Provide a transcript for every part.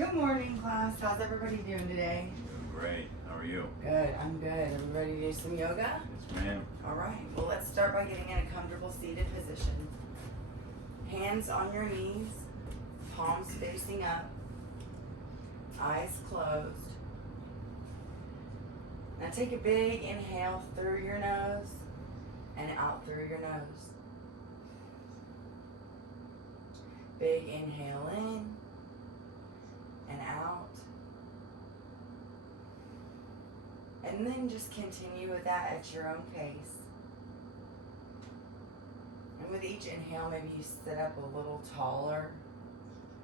Good morning, class. How's everybody doing today? Doing great. How are you? Good. I'm good. Everybody do some yoga? Yes, ma'am. All right. Well, let's start by getting in a comfortable seated position. Hands on your knees, palms facing up, eyes closed. Now take a big inhale through your nose and out through your nose. Big inhale in and out. And then just continue with that at your own pace. And with each inhale, maybe you sit up a little taller,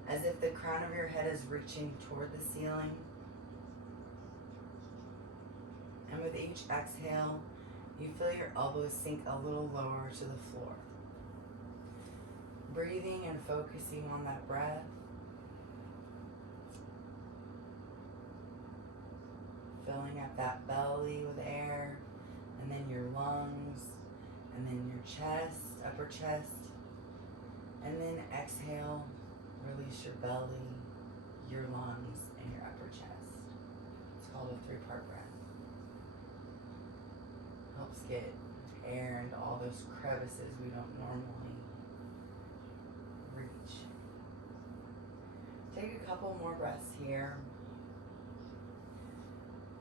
as if the crown of your head is reaching toward the ceiling. And with each exhale, you feel your elbows sink a little lower to the floor. Breathing and focusing on that breath. Filling up that belly with air, and then your lungs, and then your chest, upper chest, and then exhale, release your belly, your lungs, and your upper chest. It's called a 3-part breath. Helps get air into all those crevices we don't normally reach. Take a couple more breaths here.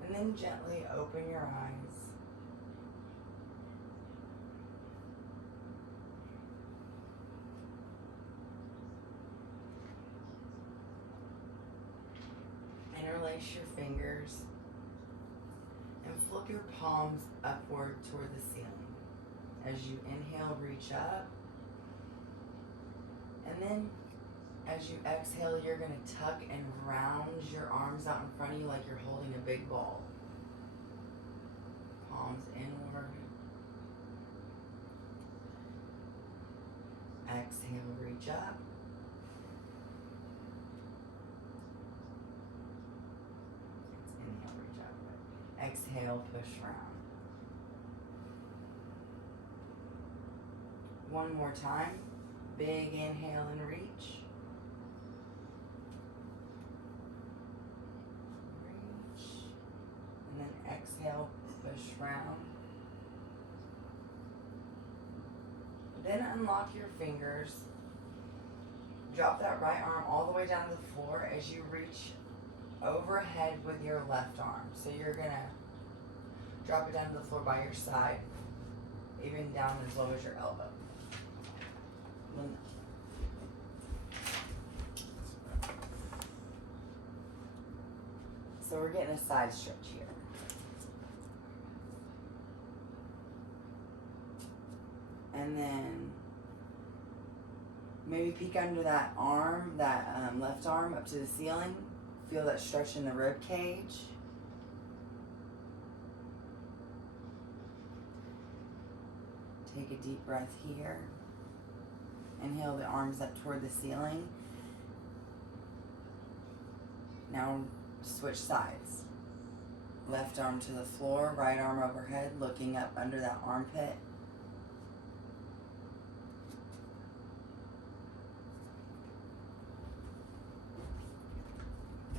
And then gently open your eyes. Interlace your fingers and flip your palms upward toward the ceiling. As you inhale, reach up. And then as you exhale, you're going to tuck and round your arms out in front of you like you're holding a big ball. Palms inward. Exhale, reach up. Inhale, reach up. Exhale, push round. One more time. Big inhale and reach. And then exhale, push round. Then unlock your fingers. Drop that right arm all the way down to the floor as you reach overhead with your left arm. So you're gonna drop it down to the floor by your side, even down as low as your elbow. So we're getting a side stretch here. And then maybe peek under that arm, that left arm up to the ceiling. Feel that stretch in the rib cage. Take a deep breath here. Inhale the arms up toward the ceiling. Now switch sides. Left arm to the floor, right arm overhead, looking up under that armpit.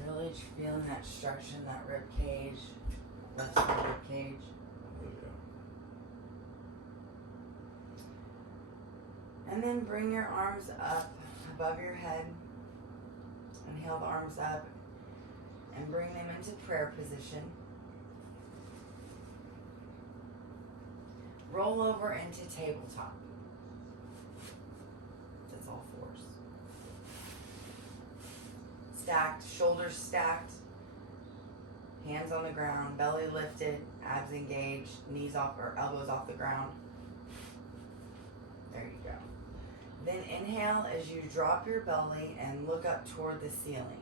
Really feeling that stretch in that rib cage, left side rib cage. And then bring your arms up above your head. Inhale the arms up and bring them into prayer position. Roll over into tabletop. That's all fours. Stacked, shoulders stacked, hands on the ground, belly lifted, abs engaged, knees off or elbows off the ground. There you go. Then inhale as you drop your belly and look up toward the ceiling.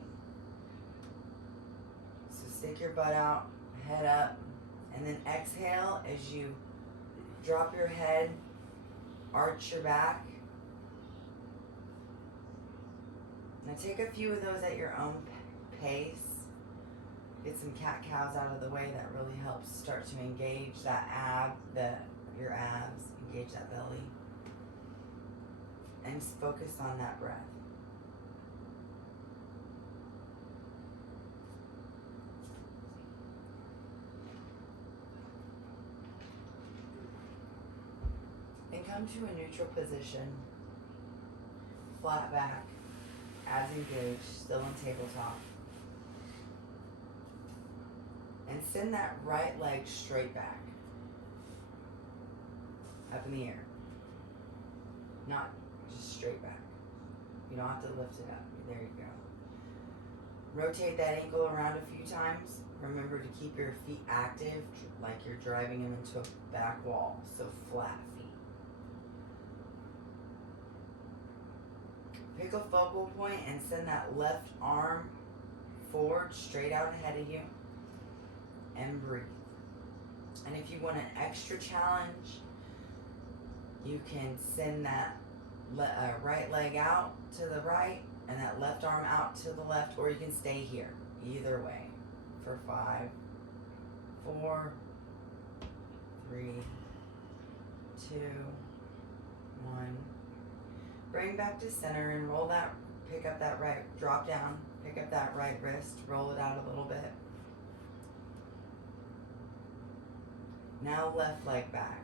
So stick your butt out, head up, and then exhale as you drop your head, arch your back. Now take a few of those at your own pace. Get some cat-cows out of the way. That really helps start to engage that your abs, engage that belly. And focus on that breath. come to a neutral position, flat back, abs engaged, still on tabletop. And send that right leg straight back. Up in the air. Not just straight back. You don't have to lift it up. There you go. Rotate that ankle around a few times. Remember to keep your feet active, like you're driving them into a back wall. So flat feet. Pick a focal point and send that left arm forward, straight out ahead of you. And breathe. And if you want an extra challenge, you can send that right leg out to the right and that left arm out to the left, or you can stay here. Either way. For 5, 4, 3, 2, 1. Bring back to center and roll that, pick up that right, drop down, pick up that right wrist, roll it out a little bit. Now left leg back.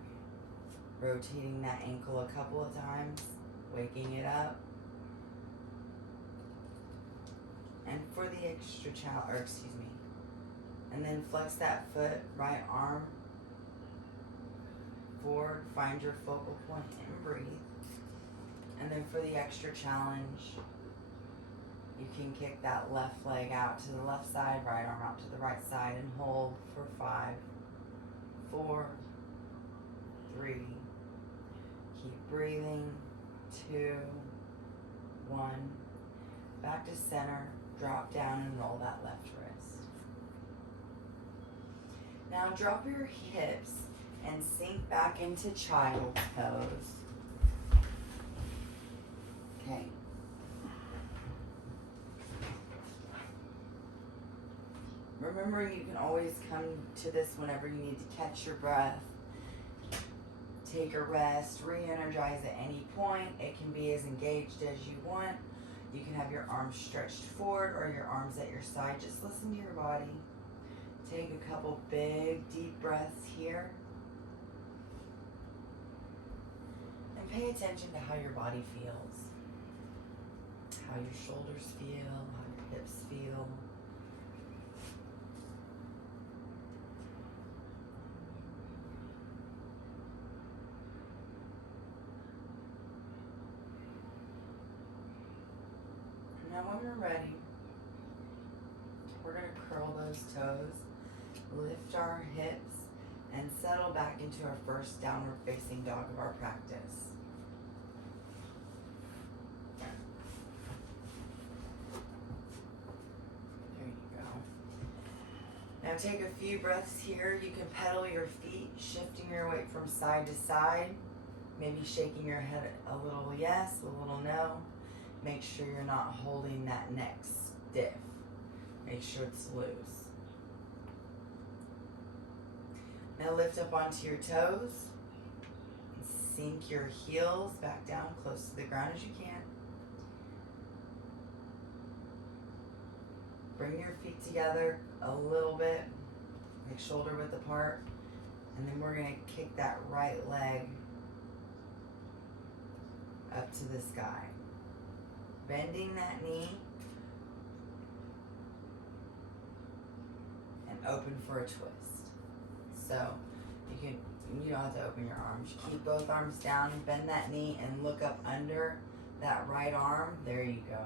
Rotating that ankle a couple of times, waking it up. And for the extra and then flex that foot, right arm forward, find your focal point and breathe. And then for the extra challenge, you can kick that left leg out to the left side, right arm out to the right side, and hold for 5, 4, 3, keep breathing, 2, 1, back to center, drop down and roll that left wrist. Now drop your hips and sink back into child's pose. Okay. Remembering you can always come to this whenever you need to catch your breath. Take a rest, re-energize at any point. It can be as engaged as you want. You can have your arms stretched forward or your arms at your side. Just listen to your body. Take a couple big, deep breaths here. And pay attention to how your body feels. How your shoulders feel, how your hips feel. Now when we're ready, we're going to curl those toes, lift our hips, and settle back into our first downward facing dog of our practice. There you go. Now take a few breaths here. You can pedal your feet, shifting your weight from side to side, maybe shaking your head a little yes, a little no. Make sure you're not holding that neck stiff. Make sure it's loose. Now lift up onto your toes. And sink your heels back down close to the ground as you can. Bring your feet together a little bit. Make shoulder width apart. And then we're going to kick that right leg up to the sky. Bending that knee and open for a twist. So you don't have to open your arms. Keep both arms down, bend that knee and look up under that right arm. There you go.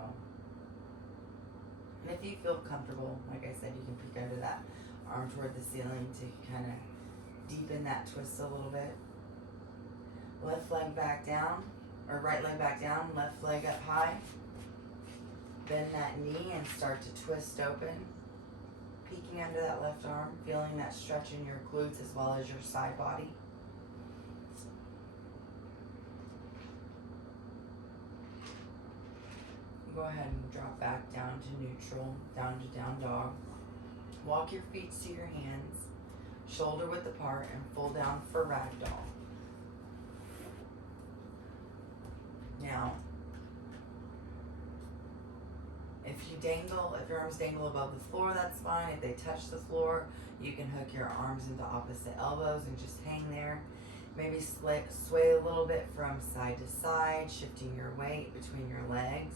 And if you feel comfortable, like I said, you can peek under that arm toward the ceiling to kind of deepen that twist a little bit. Left leg back down, or right leg back down, left leg up high. Bend that knee and start to twist open. Peeking under that left arm, feeling that stretch in your glutes as well as your side body. Go ahead and drop back down to neutral, down to down dog. Walk your feet to your hands, shoulder width apart, and full down for ragdoll. Now, if your arms dangle above the floor, that's fine. If they touch the floor, you can hook your arms into opposite elbows and just hang there. Maybe sway a little bit from side to side, shifting your weight between your legs.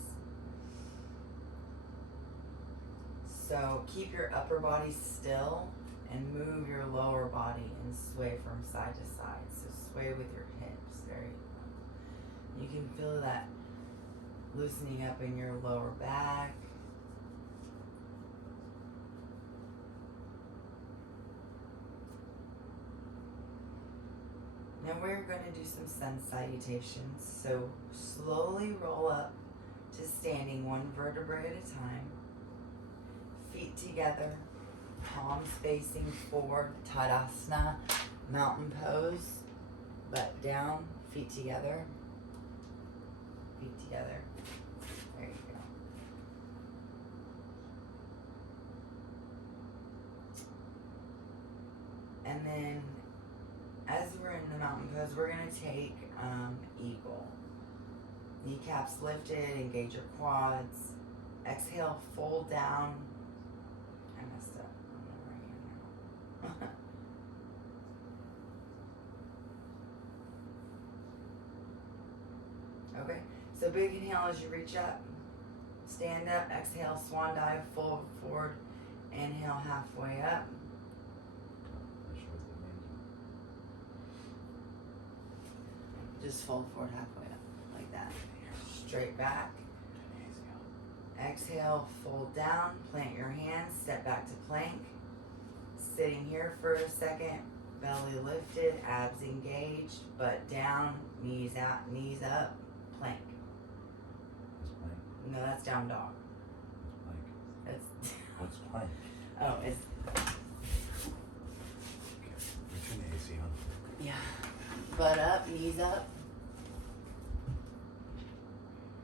So keep your upper body still and move your lower body and sway from side to side. So sway with your hips. There you go. You can feel that loosening up in your lower back. Now we're going to do some sun salutations. So slowly roll up to standing, one vertebrae at a time. Feet together, palms facing forward, Tadasana, mountain pose, butt down, feet together, feet together. There you go. And then as we're in the mountain pose, we're going to take eagle. Kneecaps lifted, engage your quads. Exhale, fold down. I messed up. I'm right here now. Okay, so big inhale as you reach up. Stand up, exhale, swan dive, fold forward. Inhale, halfway up. Just fold forward halfway up, like that. Straight back. Exhale, fold down, plant your hands, step back to plank. Sitting here for a second, belly lifted, abs engaged, butt down, knees out, knees up, plank. What's plank? No, that's down dog. Plank. That's What's plank? oh, it's Put your AC on. yeah. Butt up, knees up.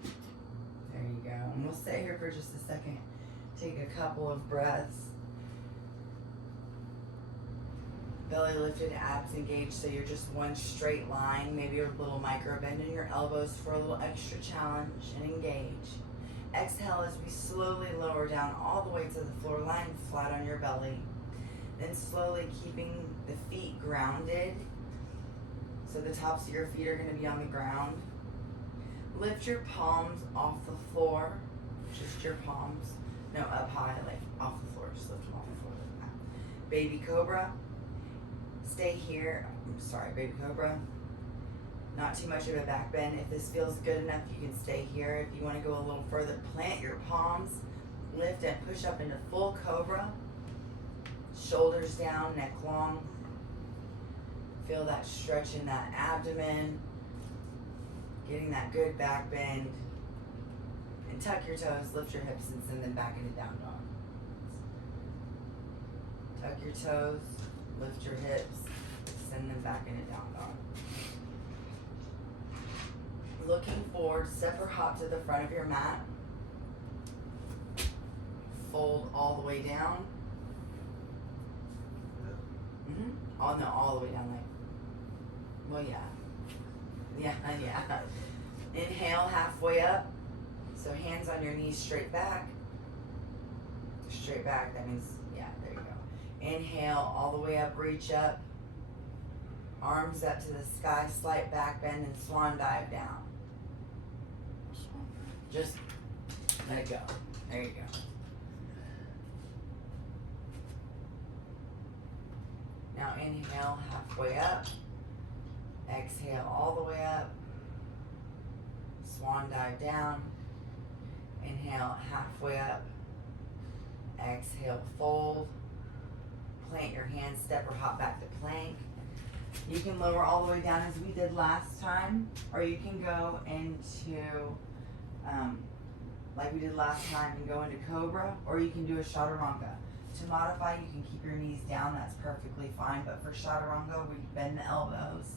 There you go. And we'll stay here for just a second. Take a couple of breaths. Belly lifted, abs engaged, so you're just one straight line. Maybe a little micro bend in your elbows for a little extra challenge and engage. Exhale as we slowly lower down all the way to the floor, lying flat on your belly. Then slowly keeping the feet grounded. So the tops of your feet are going to be on the ground. Lift your palms off the floor. Just your palms. No, up high, like off the floor. Just lift them off the floor like that. Baby cobra. Stay here. I'm sorry, baby cobra. Not too much of a back bend. If this feels good enough, you can stay here. If you want to go a little further, plant your palms. Lift and push up into full cobra. Shoulders down, neck long. Feel that stretch in that abdomen. Getting that good back bend. And tuck your toes, lift your hips, and send them back into down dog. Tuck your toes, lift your hips, send them back into down dog. Looking forward, step or hop to the front of your mat. Fold all the way down. Oh no, all the way down, like, well, yeah. Inhale, halfway up. So hands on your knees, straight back. Straight back, that means, yeah, there you go. Inhale, all the way up, reach up. Arms up to the sky, slight back bend, and swan dive down. Just let it go. There you go. Now inhale, halfway up. Exhale, all the way up. Swan dive down. Inhale, halfway up. Exhale, fold. Plant your hands, step or hop back to plank. You can lower all the way down as we did last time, or you can go into, like we did last time, and go into cobra, or you can do a chaturanga. To modify, you can keep your knees down, that's perfectly fine, but for chaturanga, we bend the elbows.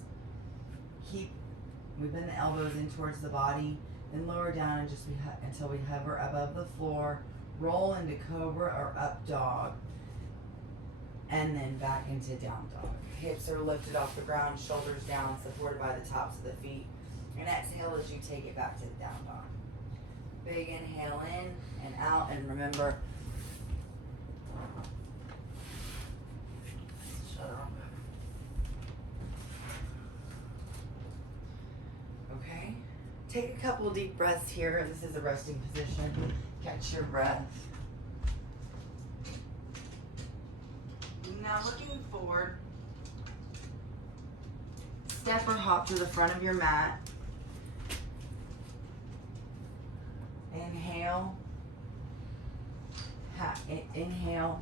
We bend the elbows in towards the body, then lower down and just until we hover above the floor, roll into cobra or up dog, and then back into down dog. Hips are lifted off the ground, shoulders down, supported by the tops of the feet. And exhale as you take it back to the down dog. Big inhale in and out, and remember, chaturanga. Take a couple deep breaths here. This is a resting position. Catch your breath. Now looking forward, step or hop to the front of your mat. Inhale. Inhale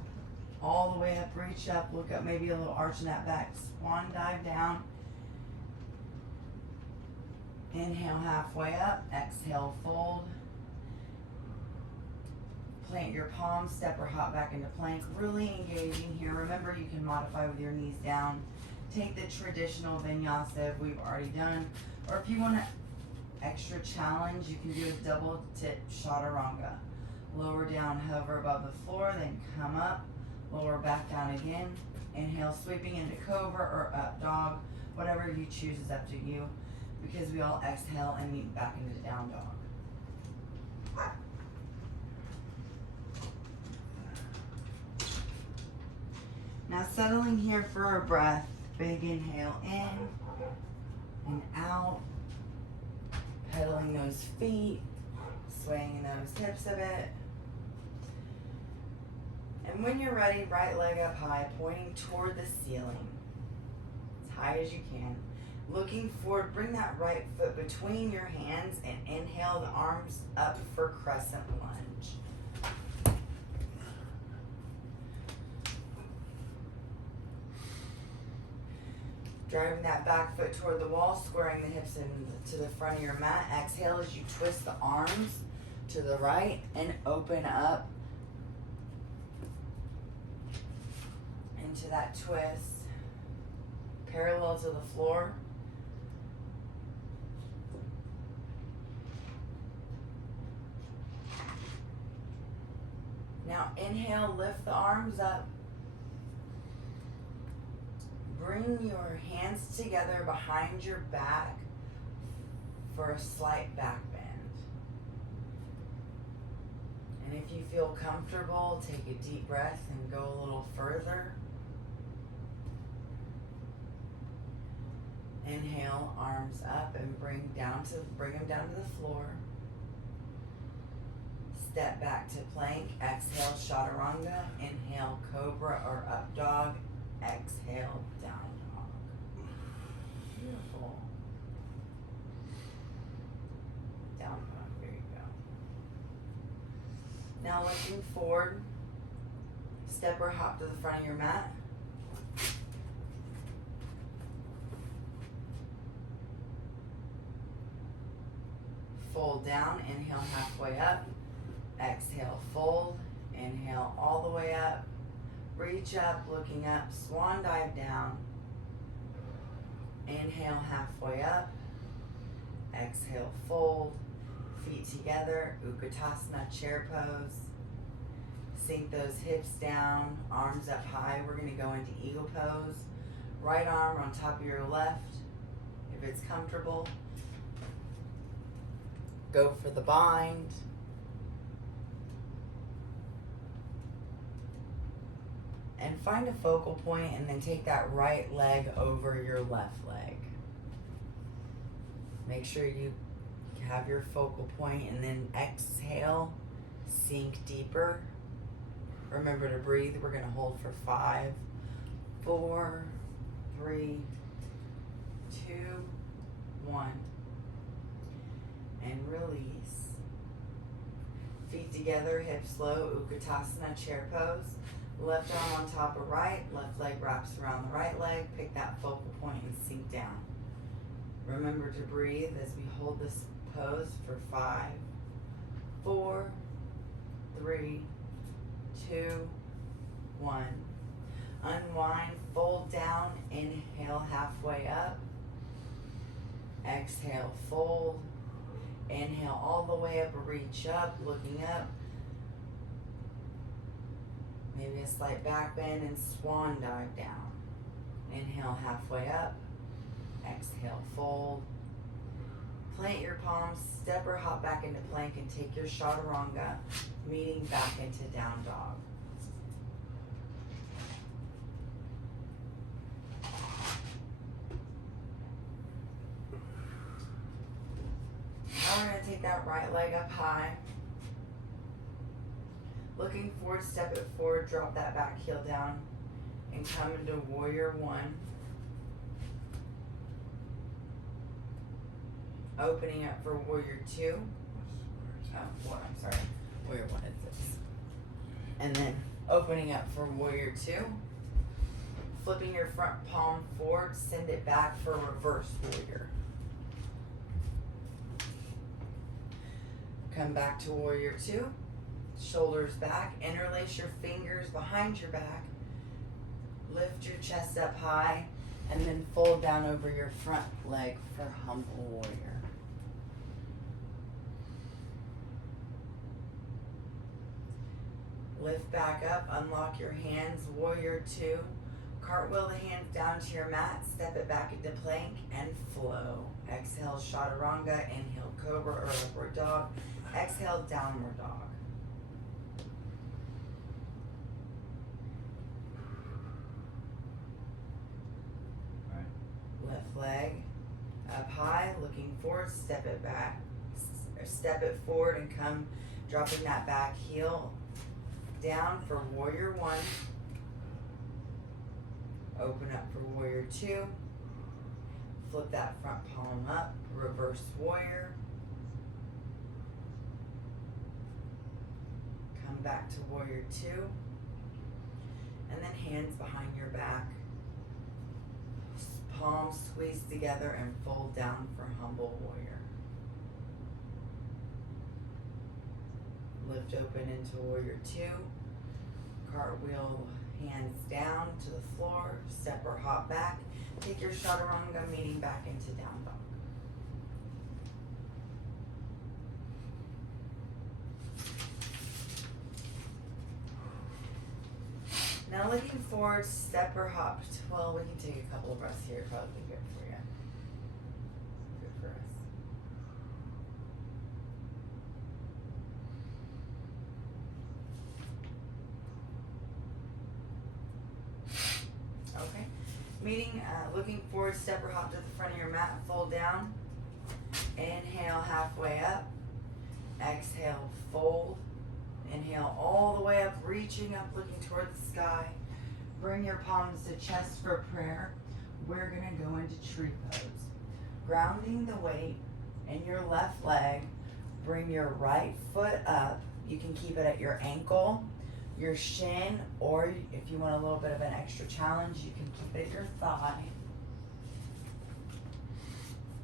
all the way up, reach up, look up, maybe a little arch in that back. Swan dive down. Inhale halfway up, exhale fold. Plant your palms, step or hop back into plank. Really engaging here. Remember, you can modify with your knees down. Take the traditional vinyasa if we've already done. Or if you want an extra challenge, you can do a double tip chaturanga. Lower down, hover above the floor, then come up, lower back down again. Inhale, sweeping into cobra or up dog. Whatever you choose is up to you, because we all exhale and meet back into down dog. Now settling here for our breath. Big inhale in and out. Pedaling those feet, swaying those hips a bit. And when you're ready, right leg up high, pointing toward the ceiling. As high as you can. Looking forward, bring that right foot between your hands and inhale the arms up for crescent lunge. Driving that back foot toward the wall, squaring the hips into the front of your mat. Exhale as you twist the arms to the right and open up into that twist, parallel to the floor. Now inhale, lift the arms up. Bring your hands together behind your back for a slight back bend. And if you feel comfortable, take a deep breath and go a little further. Inhale, arms up and bring them down to the floor. Step back to plank. Exhale, chaturanga. Inhale, cobra or up dog. Exhale, down dog. Beautiful. Down dog, there you go. Now looking forward, step or hop to the front of your mat. Fold down, inhale halfway up. Exhale, fold. Inhale all the way up. Reach up, looking up, swan dive down. Inhale halfway up. Exhale, fold. Feet together, Utkatasana chair pose. Sink those hips down, arms up high. We're gonna go into eagle pose. Right arm on top of your left, if it's comfortable. Go for the bind. And find a focal point and then take that right leg over your left leg. Make sure you have your focal point and then exhale, sink deeper. Remember to breathe. We're gonna hold for 5, 4, 3, 2, 1. And release. Feet together, hips low, Utkatasana chair pose. Left arm on top of right, left leg wraps around the right leg. Pick that focal point and sink down. Remember to breathe as we hold this pose for 5, 4, 3, 2, 1. Unwind, fold down, inhale halfway up. Exhale, fold. Inhale all the way up, reach up, looking up. Maybe a slight back bend and swan dive down. Inhale halfway up. Exhale, fold. Plant your palms, step or hop back into plank and take your chaturanga, meeting back into down dog. that right leg up high. Looking forward, step it forward, drop that back heel down, and come into warrior one. Opening up for warrior two. One, I'm sorry. Warrior one is this. And then opening up for warrior two. Flipping your front palm forward, send it back for reverse warrior. Come back to warrior two. Shoulders back, interlace your fingers behind your back. Lift your chest up high, and then fold down over your front leg for humble warrior. Lift back up, unlock your hands, warrior two. Cartwheel the hands down to your mat, step it back into plank, and flow. Exhale, chaturanga, inhale, cobra or upward dog. Exhale, downward dog. Left leg up high, looking forward, step it back, step it forward and come, dropping that back heel down for warrior one. Open up for warrior two. Flip that front palm up, reverse warrior. Come back to warrior two. And then hands behind your back. Palms squeeze together and fold down for humble warrior. Lift open into warrior two. Cartwheel hands down to the floor. Step or hop back. Take your chaturanga meeting back into down dog. Now looking forward, step or hop. Well, we can take a couple of breaths here. Probably be good for you. Good for us. Okay. Meeting, looking forward, step or hop to the front of your mat. Fold down. Inhale halfway up. Exhale, fold. Inhale all the way up, reaching up, looking toward the sky. Bring your palms to chest for prayer. We're gonna go into tree pose. Grounding the weight in your left leg. Bring your right foot up. You can keep it at your ankle, your shin, or if you want a little bit of an extra challenge, you can keep it at your thigh.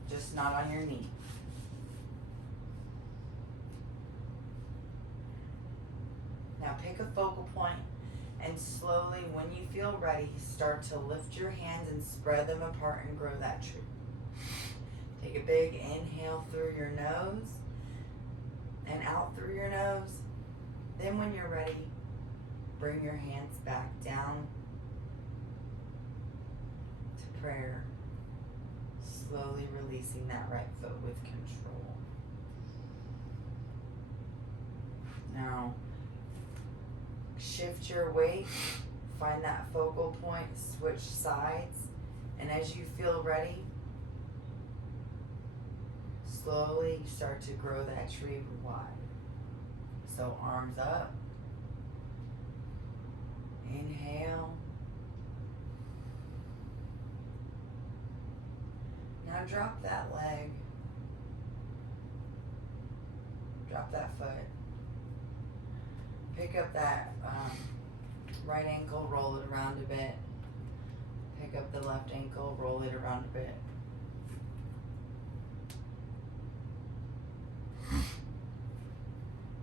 Just not on your knee. Now pick a focal point and slowly, when you feel ready, start to lift your hands and spread them apart and grow that tree. Take a big inhale through your nose and out through your nose. Then when you're ready, bring your hands back down to prayer, slowly releasing that right foot with control. Now, shift your weight, find that focal point, switch sides, and as you feel ready, slowly start to grow that tree wide. So arms up, inhale. Now drop that leg, drop that foot. Pick up that right ankle, roll it around a bit. Pick up the left ankle, roll it around a bit.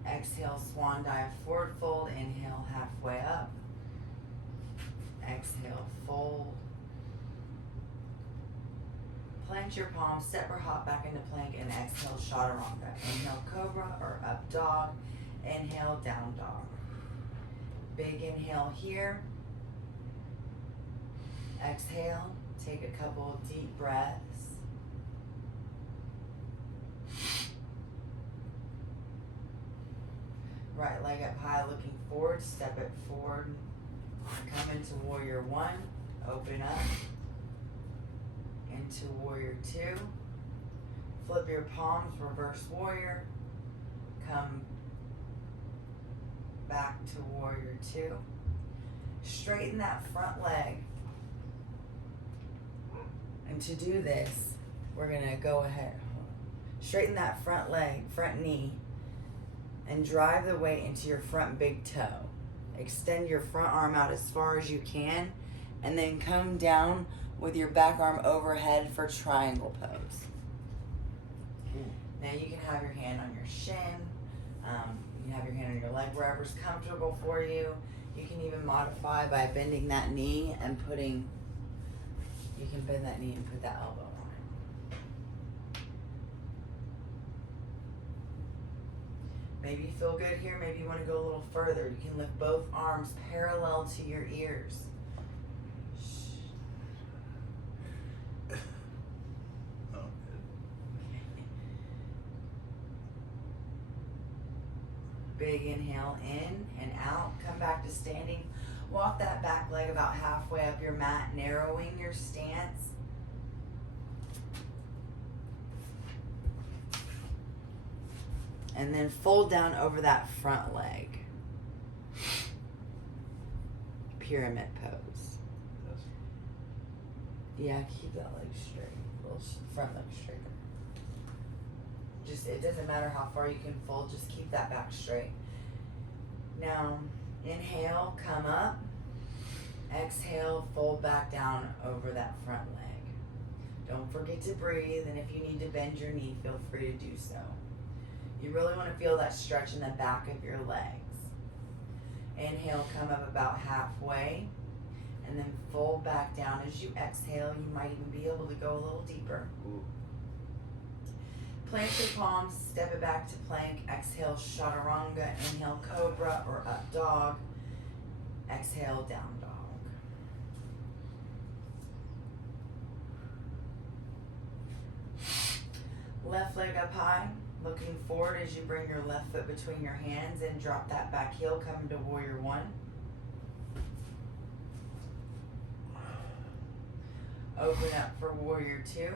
Exhale, swan dive, forward fold. Inhale, halfway up. Exhale, fold. Plant your palms, step or hop back into plank, and exhale, chaturanga. Inhale, cobra or up dog. Inhale, down dog. Big inhale here. Exhale, take a couple of deep breaths. Right leg up high, looking forward, step it forward. Come into warrior one, open up. Into warrior two. Flip your palms, reverse warrior. come back to warrior two. Straighten that front leg. And to do this, we're gonna go ahead. Straighten that front leg, front knee, and drive the weight into your front big toe. Extend your front arm out as far as you can, and then come down with your back arm overhead for triangle pose. Now you can have your hand on your shin, you can have your hand on your leg, wherever's comfortable for you. You can even modify by bending that knee and putting, you can bend that knee and put that elbow on it. Maybe you feel good here, maybe you want to go a little further. You can lift both arms parallel to your ears. Big inhale in and out. Come back to standing. Walk that back leg about halfway up your mat, narrowing your stance. And then fold down over that front leg. Pyramid pose. Yes. Yeah, keep that leg straight. Little front leg straighter. Just, it doesn't matter how far you can fold, just keep that back straight. Now, inhale, come up. Exhale, fold back down over that front leg. Don't forget to breathe, and if you need to bend your knee, feel free to do so. You really want to feel that stretch in the back of your legs. Inhale, come up about halfway, and then fold back down. As you exhale, you might even be able to go a little deeper. Ooh. Plant your palms, step it back to plank. Exhale, chaturanga. Inhale, cobra or up dog. Exhale, down dog. Left leg up high, looking forward as you bring your left foot between your hands and drop that back heel, coming to warrior one. Open up for warrior two.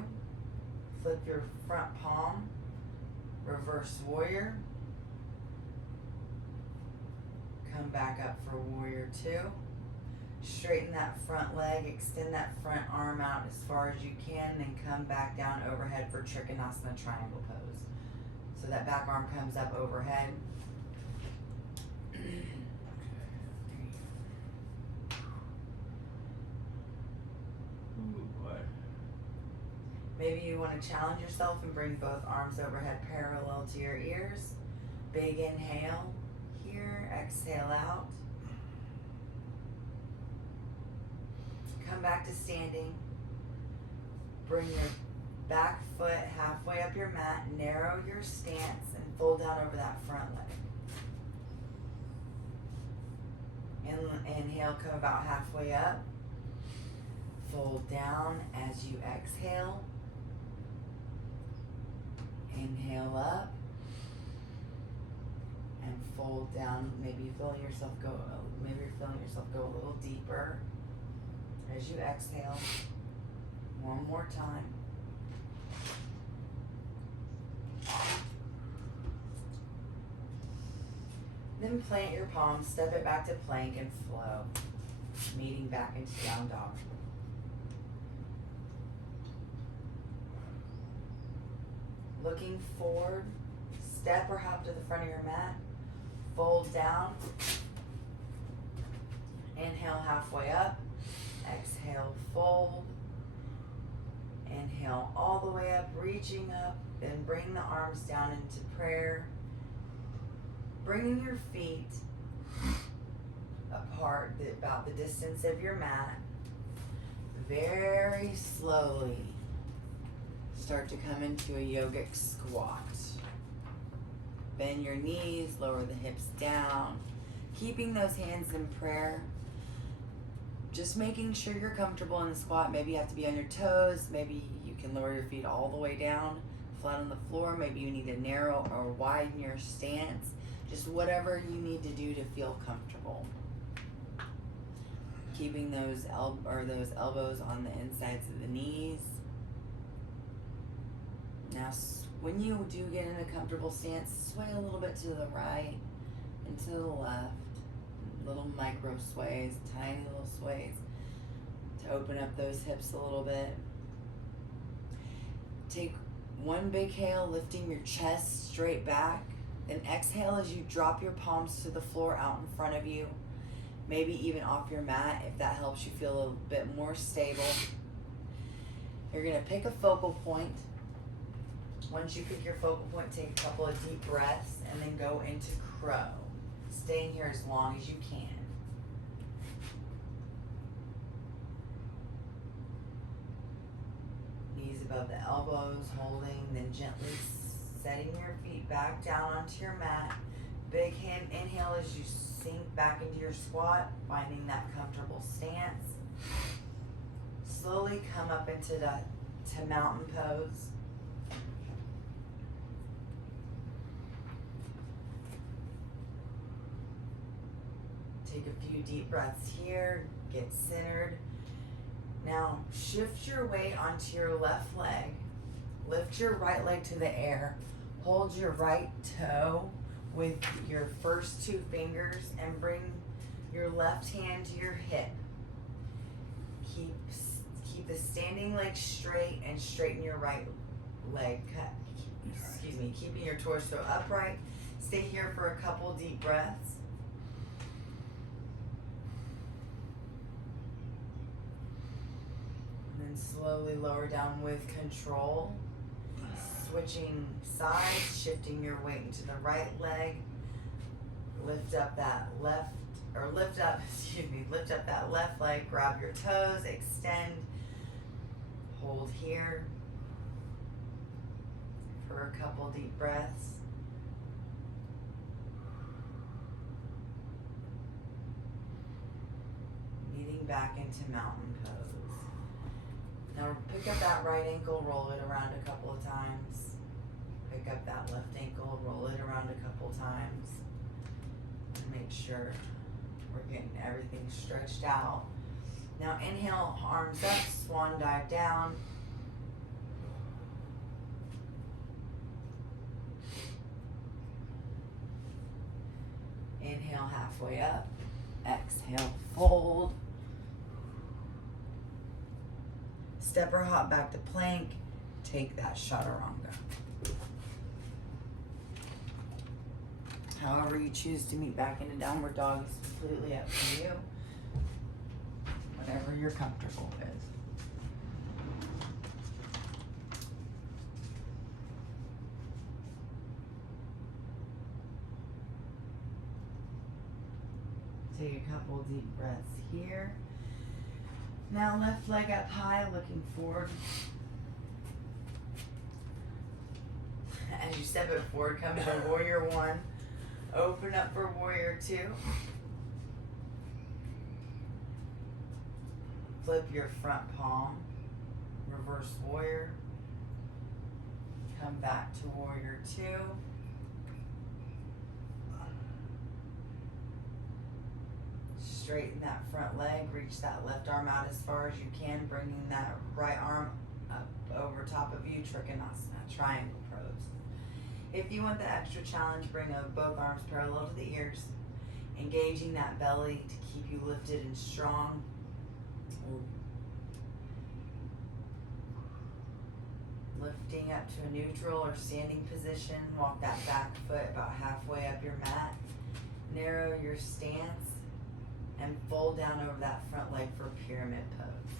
Flip your front palm, reverse warrior. Come back up for warrior two. Straighten that front leg, extend that front arm out as far as you can, then come back down overhead for Trikonasana triangle pose. So that back arm comes up overhead. Maybe you want to challenge yourself and bring both arms overhead parallel to your ears. Big inhale here, exhale out. Come back to standing. Bring your back foot halfway up your mat, narrow your stance, and fold down over that front leg. Inhale, come about halfway up. Fold down as you exhale. Inhale up and fold down. Maybe you're feeling yourself go a little deeper as you exhale. One more time. Then plant your palms, step it back to plank and flow, meeting back into down dog. Looking forward, step or hop to the front of your mat, fold down, inhale halfway up, exhale fold, inhale all the way up, reaching up, then bring the arms down into prayer, bringing your feet apart about the distance of your mat, very slowly. Start to come into a yogic squat. Bend your knees, lower the hips down. Keeping those hands in prayer. Just making sure you're comfortable in the squat. Maybe you have to be on your toes. Maybe you can lower your feet all the way down, flat on the floor. Maybe you need to narrow or widen your stance. Just whatever you need to do to feel comfortable. Keeping those elbows on the insides of the knees. Now When you do get in a comfortable stance, sway a little bit to the right and to the left. Little micro sways, tiny little sways to open up those hips a little bit. Take one big inhale, lifting your chest straight back. Then exhale as you drop your palms to the floor out in front of you. Maybe even off your mat if that helps you feel a little bit more stable. You're gonna pick a focal point. Once you pick your focal point, take a couple of deep breaths and then go into crow. Staying here as long as you can. Knees above the elbows, holding, then gently setting your feet back down onto your mat. Big hand inhale as you sink back into your squat, finding that comfortable stance. Slowly come up into to mountain pose. Take a few deep breaths here, get centered. Now shift your weight onto your left leg. Lift your right leg to the air. Hold your right toe with your first two fingers and bring your left hand to your hip. Keep the standing leg straight and straighten your right leg. Keeping your torso upright. Stay here for a couple deep breaths. And then slowly lower down with control. Switching sides, shifting your weight into the right leg. Lift up that left leg, grab your toes, extend, hold here for a couple deep breaths. Kneading back into mountain pose. Now pick up that right ankle, roll it around a couple of times. Pick up that left ankle, roll it around a couple times. And make sure we're getting everything stretched out. Now inhale, arms up, swan dive down. Inhale, halfway up. Exhale, fold. Step or hop back to plank. Take that chaturanga. However you choose to meet back into downward dog is completely up to you. Whatever you're comfortable with. Take a couple deep breaths here. Now left leg up high, looking forward. As you step it forward, come to warrior one. Open up for warrior two. Flip your front palm. Reverse warrior. Come back to warrior two. Straighten that front leg, reach that left arm out as far as you can, bringing that right arm up over top of you, Trikonasana, triangle pose. If you want the extra challenge, bring both arms parallel to the ears, engaging that belly to keep you lifted and strong. Lifting up to a neutral or standing position, walk that back foot about halfway up your mat, narrow your stance, and fold down over that front leg for pyramid pose.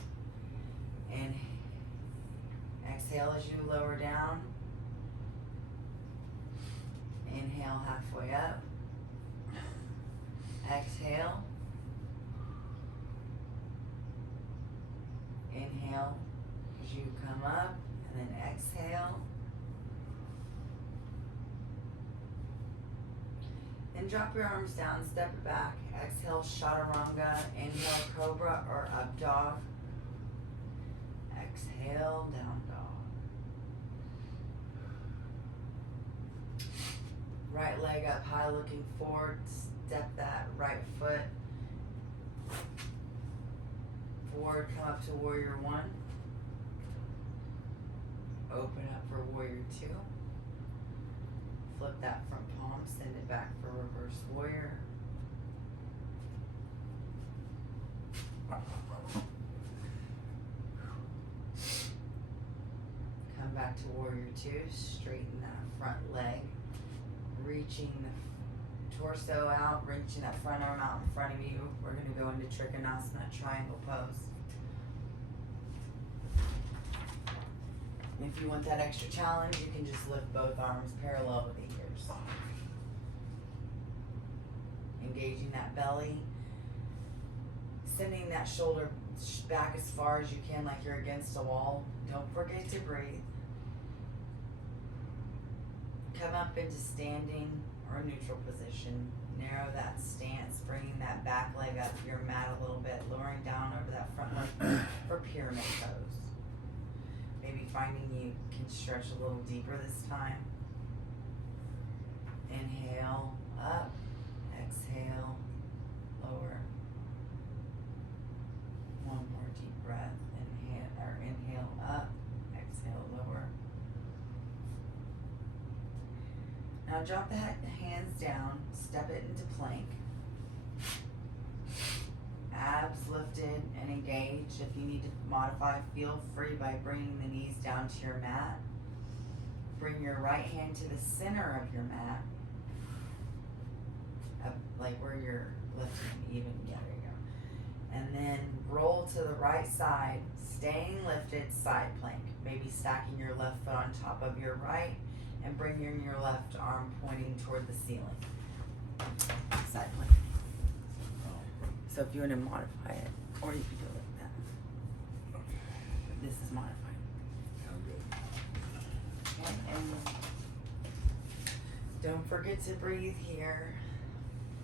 And exhale as you lower down. Inhale halfway up. Exhale. Inhale as you come up, and then exhale. And drop your arms down, step it back. Exhale, chaturanga. Inhale, cobra or up dog. Exhale, down dog. Right leg up high, looking forward. Step that right foot forward, come up to warrior one. Open up for warrior two. flip that front palm, send it back for reverse warrior. Come back to warrior two, straighten that front leg, reaching the torso out, reaching that front arm out in front of you. We're gonna go into Trikonasana, triangle pose. If you want that extra challenge, you can just lift both arms parallel with the ears. Engaging that belly. Sending that shoulder back as far as you can, like you're against a wall. Don't forget to breathe. Come up into standing or neutral position. Narrow that stance, bringing that back leg up your mat a little bit, lowering down over that front leg for pyramid pose. Maybe finding you can stretch a little deeper this time. Inhale, up. Exhale, lower. One more deep breath. Inhale up. Exhale, lower. Now drop the hands down. Step it into plank. Abs lifted and engaged. If you need to modify, feel free by bringing the knees down to your mat. Bring your right hand to the center of your mat. Like where you're lifting, even, yeah, there you go. And then roll to the right side, staying lifted, side plank. Maybe stacking your left foot on top of your right and bringing your left arm pointing toward the ceiling. Side plank. So if you want to modify it, or you can do it like that. But this is modified. Okay, and don't forget to breathe here.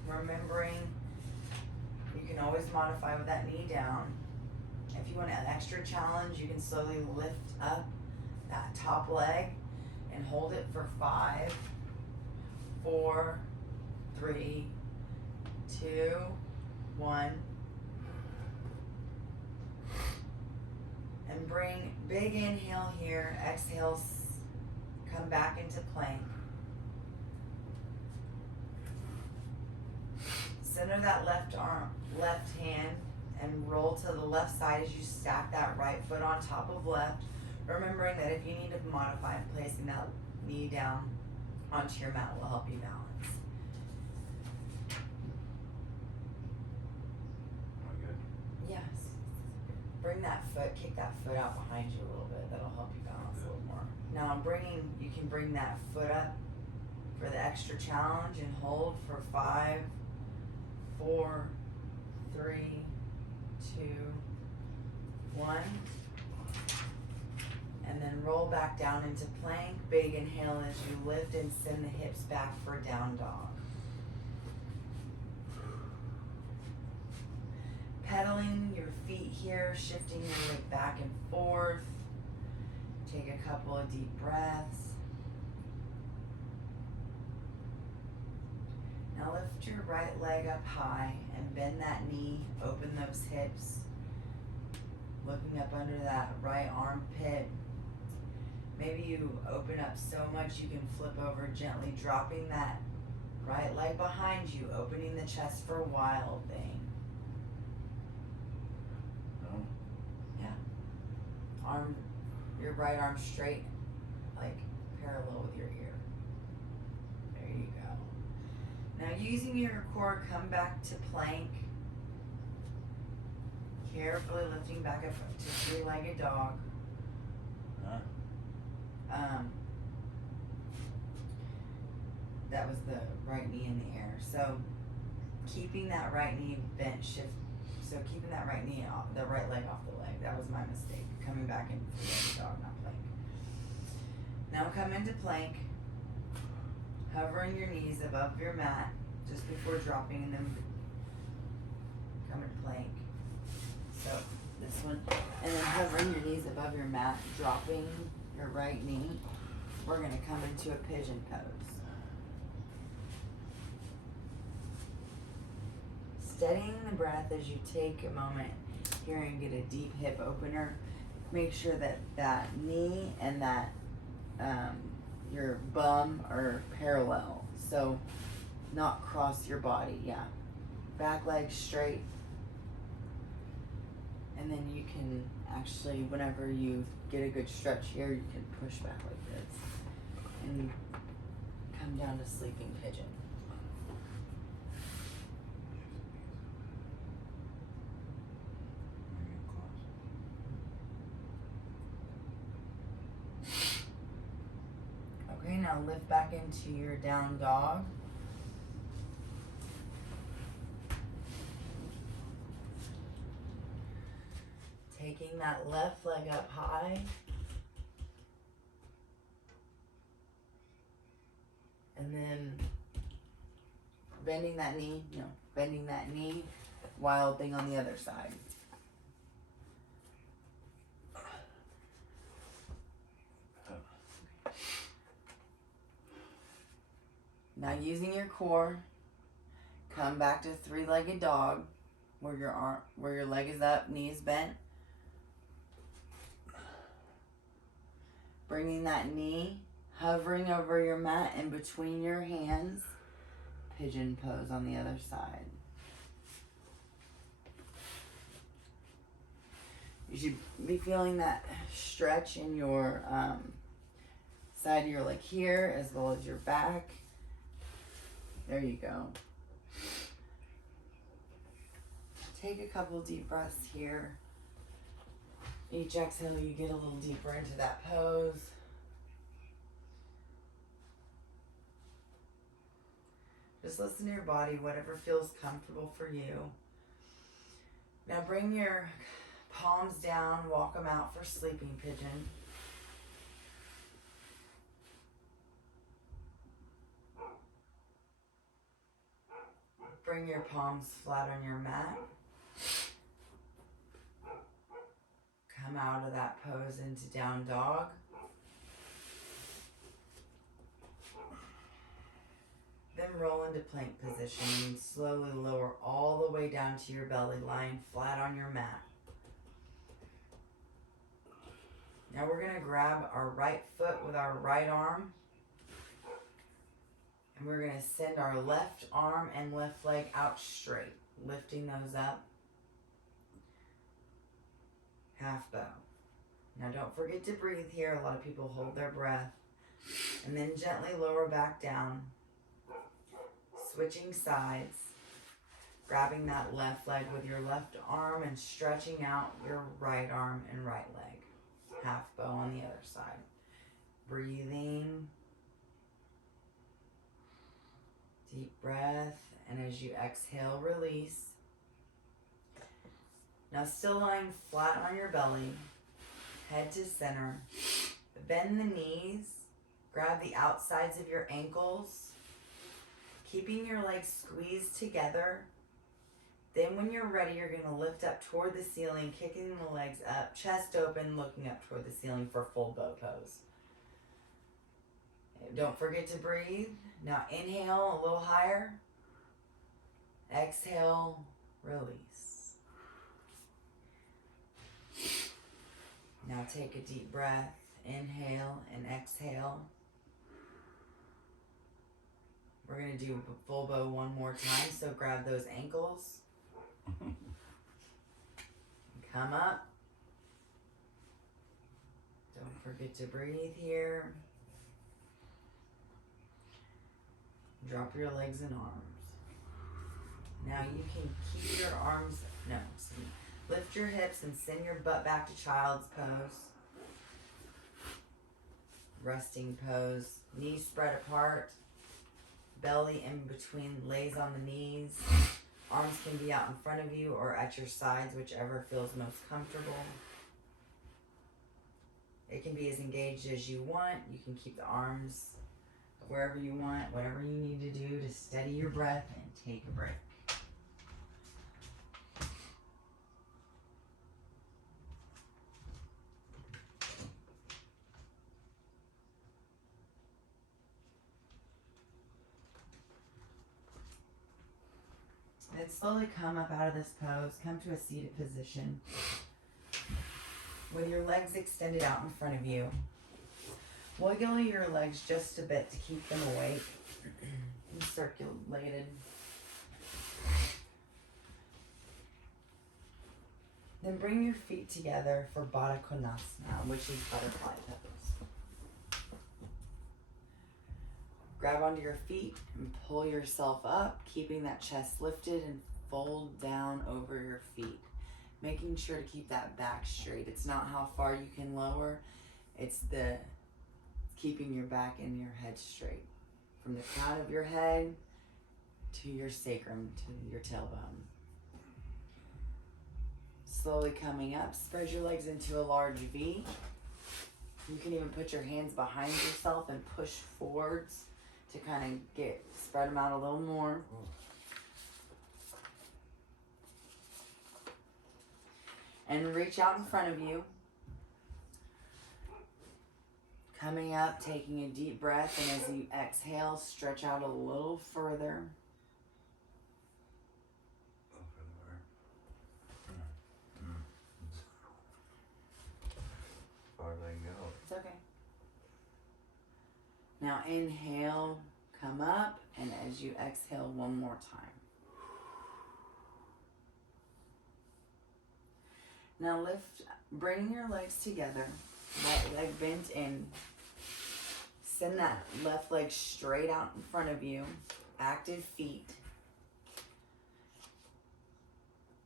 Remembering you can always modify with that knee down. If you want an extra challenge, you can slowly lift up that top leg and hold it for 5, 4, 3, 2, 1. And bring big inhale here, exhale, come back into plank. Center that left arm, left hand, and roll to the left side as you stack that right foot on top of left. Remembering that if you need to modify, placing that knee down onto your mat will help you balance. Good. Yes. Bring that foot, kick that foot out behind you a little bit. That'll help you balance a little more. Now you can bring that foot up for the extra challenge and hold for 5, 4, 3, 2, 1. And then roll back down into plank. Big inhale as you lift and send the hips back for down dog. Pedaling your feet here, shifting your leg back and forth. Take a couple of deep breaths. Now lift your right leg up high and bend that knee, open those hips. Looking up under that right armpit. Maybe you open up so much you can flip over gently, dropping that right leg behind you, opening the chest for wild thing. No. Yeah. Your right arm straight, like parallel with your ear. There you go. Now using your core, come back to plank. Carefully lifting back up to three-legged dog. That was the right knee in the air. So keeping that right knee bent, so keeping that right knee off, the right leg off the leg. That was my mistake. Coming back into three-legged dog, not plank. Now come into plank. Hovering your knees above your mat just before dropping, and then come into plank. So this one, and then hovering your knees above your mat, dropping your right knee. We're gonna come into a pigeon pose. Steadying the breath as you take a moment here and get a deep hip opener. Make sure that that knee and that your bum are parallel. So not cross your body, yeah. Back leg straight. And then you can actually, whenever you get a good stretch here, you can push back like this. And come down to sleeping pigeon. Okay, now lift back into your down dog. Taking that left leg up high. And then bending that knee, wild thing on the other side. Now using your core, come back to three-legged dog, where your leg is up, knees bent. Bringing that knee, hovering over your mat in between your hands, pigeon pose on the other side. You should be feeling that stretch in your side of your leg here, as well as your back. There you go. Take a couple deep breaths here. Each exhale, you get a little deeper into that pose. Just listen to your body, whatever feels comfortable for you. Now bring your palms down, walk them out for sleeping pigeon. Bring your palms flat on your mat. Come out of that pose into down dog. Then roll into plank position and slowly lower all the way down to your belly, lying flat on your mat. Now we're going to grab our right foot with our right arm. And we're going to send our left arm and left leg out straight, lifting those up. Half bow. Now don't forget to breathe here. A lot of people hold their breath. And then gently lower back down. Switching sides. Grabbing that left leg with your left arm and stretching out your right arm and right leg. Half bow on the other side. Breathing. Deep breath, and as you exhale, release. Now still lying flat on your belly, head to center. Bend the knees, grab the outsides of your ankles, keeping your legs squeezed together. Then when you're ready, you're going to lift up toward the ceiling, kicking the legs up, chest open, looking up toward the ceiling for full bow pose. Don't forget to breathe. Now inhale a little higher. Exhale, release. Now take a deep breath. Inhale and exhale. We're going to do full bow one more time, so grab those ankles. Come up. Don't forget to breathe here. Drop your legs and arms. Now you can keep your arms, lift your hips and send your butt back to child's pose. Resting pose. Knees spread apart. Belly in between, lays on the knees. Arms can be out in front of you or at your sides, whichever feels most comfortable. It can be as engaged as you want. You can keep the arms wherever you want, whatever you need to do to steady your breath and take a break. Then slowly come up out of this pose, come to a seated position with your legs extended out in front of you. Wiggle your legs just a bit to keep them awake and circulated. Then bring your feet together for Baddha Konasana, which is butterfly pose. Grab onto your feet and pull yourself up, keeping that chest lifted, and fold down over your feet. Making sure to keep that back straight. It's not how far you can lower, it's the keeping your back and your head straight. From the crown of your head to your sacrum, to your tailbone. Slowly coming up, spread your legs into a large V. You can even put your hands behind yourself and push forwards to kind of spread them out a little more. And reach out in front of you. Coming up, taking a deep breath, and as you exhale, stretch out a little further. Far as I can go. It's okay. Now inhale, come up, and as you exhale, one more time. Now bring your legs together, right leg bent in. Send that left leg straight out in front of you, active feet.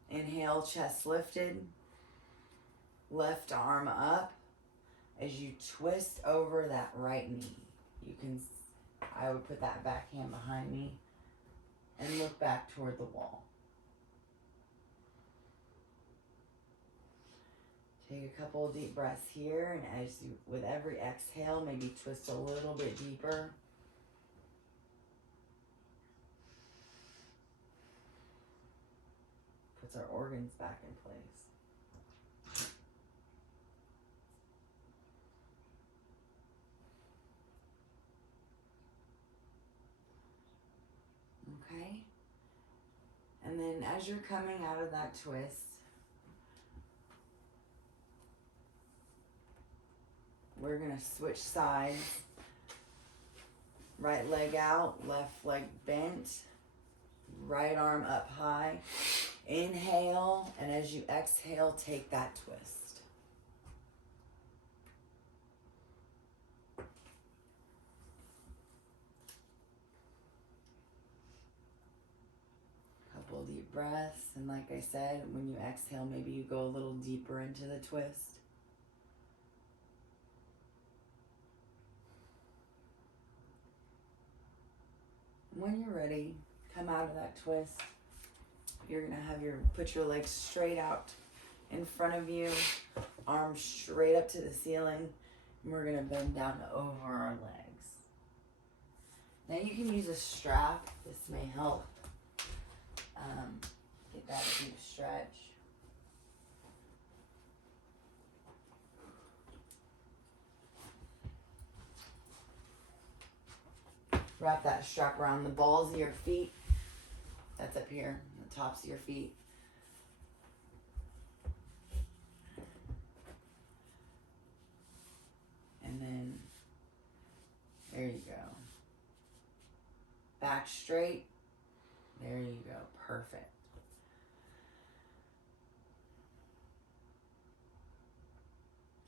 Inhale, chest lifted, left arm up as you twist over that right knee. I would put that back hand behind me and look back toward the wall. Take a couple of deep breaths here, and with every exhale, maybe twist a little bit deeper. Puts our organs back in place. Okay? And then as you're coming out of that twist, we're going to switch sides. Right leg out, left leg bent, right arm up high. Inhale, and as you exhale, take that twist. Couple deep breaths, and like I said, when you exhale, maybe you go a little deeper into the twist. When you're ready, come out of that twist. You're gonna put your legs straight out in front of you, arms straight up to the ceiling, and we're gonna bend down over our legs. Now you can use a strap. This may help get that deep stretch. Wrap that strap around the balls of your feet. That's up here, the tops of your feet. And then, there you go. Back straight. There you go, perfect.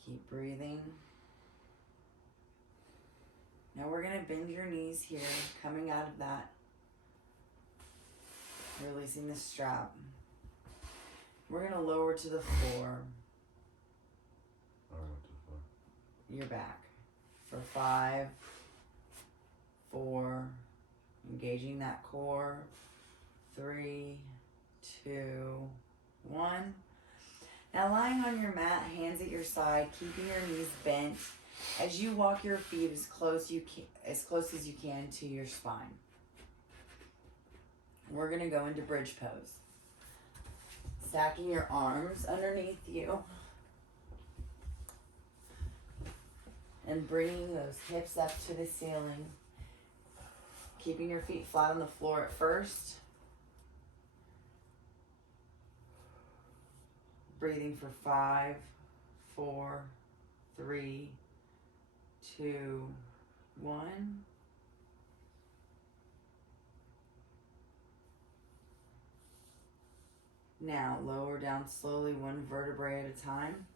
Keep breathing. Now we're gonna bend your knees here, coming out of that. Releasing the strap. We're gonna lower to the floor. Your back. For 5, 4, engaging that core. 3, 2, 1. Now lying on your mat, hands at your side, keeping your knees bent. As you walk your feet as close as you can to your spine. We're going to go into bridge pose. Stacking your arms underneath you. And bringing those hips up to the ceiling. Keeping your feet flat on the floor at first. Breathing for 5, 4, 3, 2, 1. Now lower down slowly, one vertebrae at a time.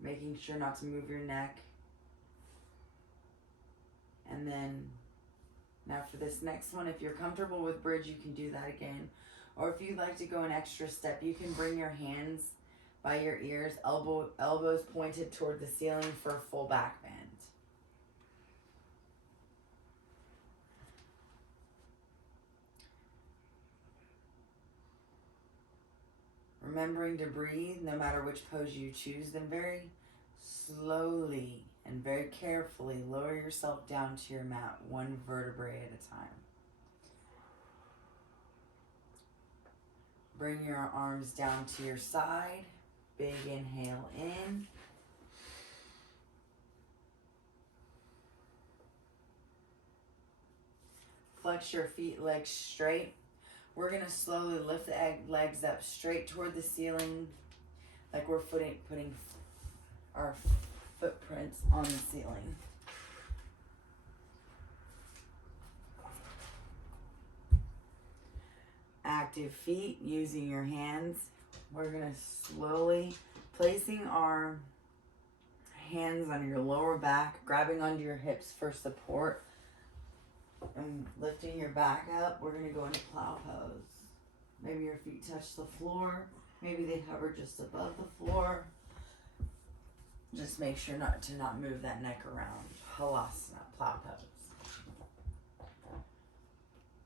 Making sure not to move your neck. And then, now for this next one, if you're comfortable with bridge, you can do that again. Or if you'd like to go an extra step, you can bring your hands by your ears, elbows pointed toward the ceiling for a full back bend. Remembering to breathe no matter which pose you choose, then very slowly and very carefully lower yourself down to your mat, one vertebrae at a time. Bring your arms down to your side. Big inhale in. Flex your feet, legs straight. We're going to slowly lift the legs up straight toward the ceiling, like we're putting our footprints on the ceiling. Active feet, using your hands. We're going to slowly placing our hands on your lower back, grabbing onto your hips for support, and lifting your back up. We're going to go into plow pose. Maybe your feet touch the floor. Maybe they hover just above the floor. Just make sure not to move that neck around. Halasana, plow pose.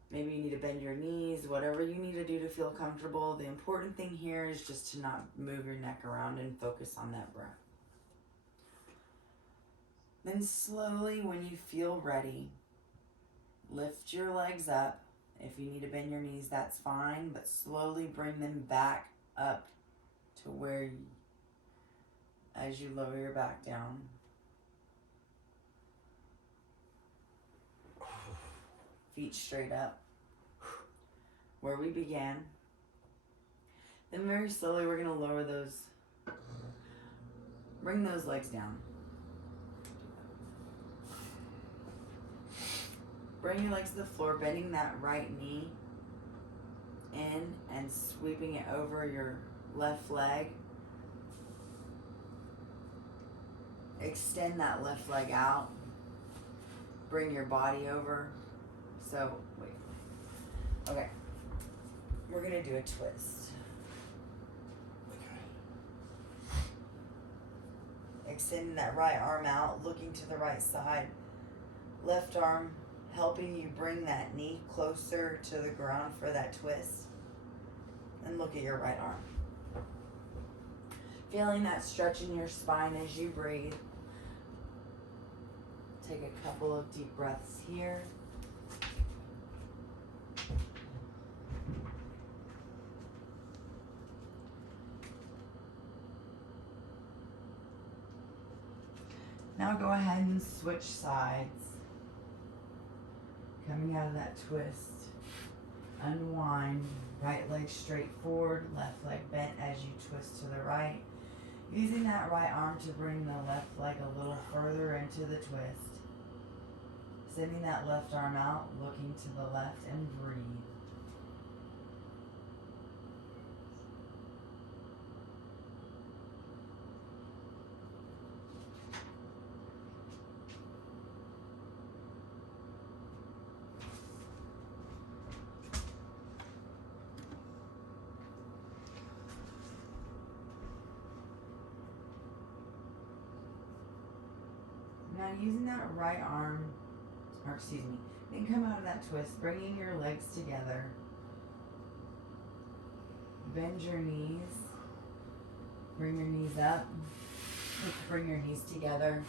Maybe you need to bend your knees, whatever you need to do to feel comfortable. The important thing here is just to not move your neck around and focus on that breath. Then slowly, when you feel ready, lift your legs up. If you need to bend your knees, that's fine, but slowly bring them back up to where you, as you lower your back down. Feet straight up, where we began. Then very slowly we're going to lower those, bring those legs down. Bring your legs to the floor, bending that right knee in and sweeping it over your left leg. Extend that left leg out. Bring your body over. So, wait. Okay. We're going to do a twist. Extending that right arm out, looking to the right side. Left arm helping you bring that knee closer to the ground for that twist. And look at your right arm. Feeling that stretch in your spine as you breathe. Take a couple of deep breaths here. Now go ahead and switch sides. Coming out of that twist, unwind, right leg straight forward, left leg bent as you twist to the right. Using that right arm to bring the left leg a little further into the twist. Sending that left arm out, looking to the left, and breathe. Now using that right arm, then come out of that twist, bringing your legs together. Bend your knees. Bring your knees up. Bring your knees together.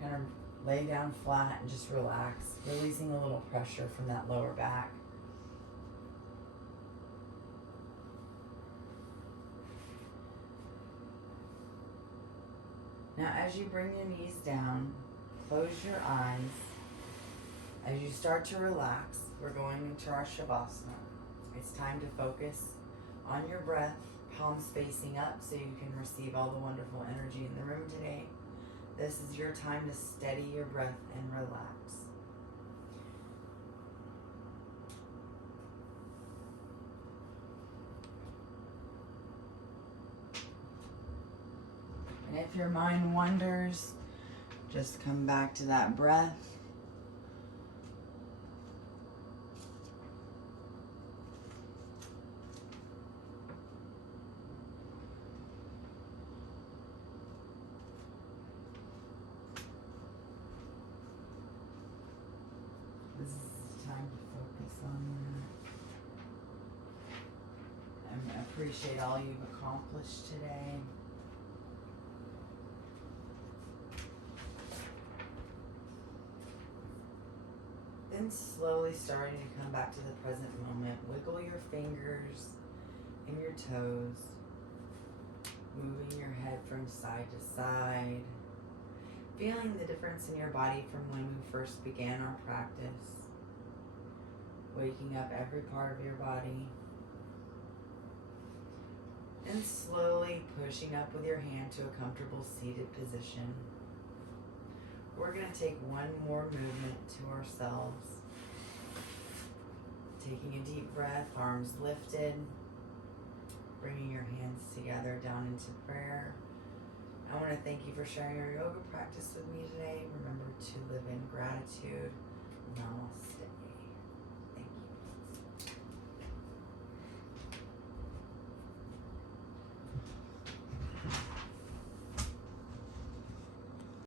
Kind of lay down flat and just relax, releasing a little pressure from that lower back. Now as you bring your knees down, close your eyes. As you start to relax, we're going into our Shavasana. It's time to focus on your breath palms facing up so you can receive all the wonderful energy in the room today. This is your time to steady your breath and relax. And if your mind wanders, just come back to that breath. This is time to focus on that. And appreciate all you've accomplished today. Then slowly starting to come back to the present moment. Wiggle your fingers and your toes. Moving your head from side to side. Feeling the difference in your body from when we first began our practice. Waking up every part of your body. And slowly pushing up with your hand to a comfortable seated position. We're going to take one more movement to ourselves. Taking a deep breath, arms lifted. Bringing your hands together down into prayer. I want to thank you for sharing your yoga practice with me today. Remember to live in gratitude.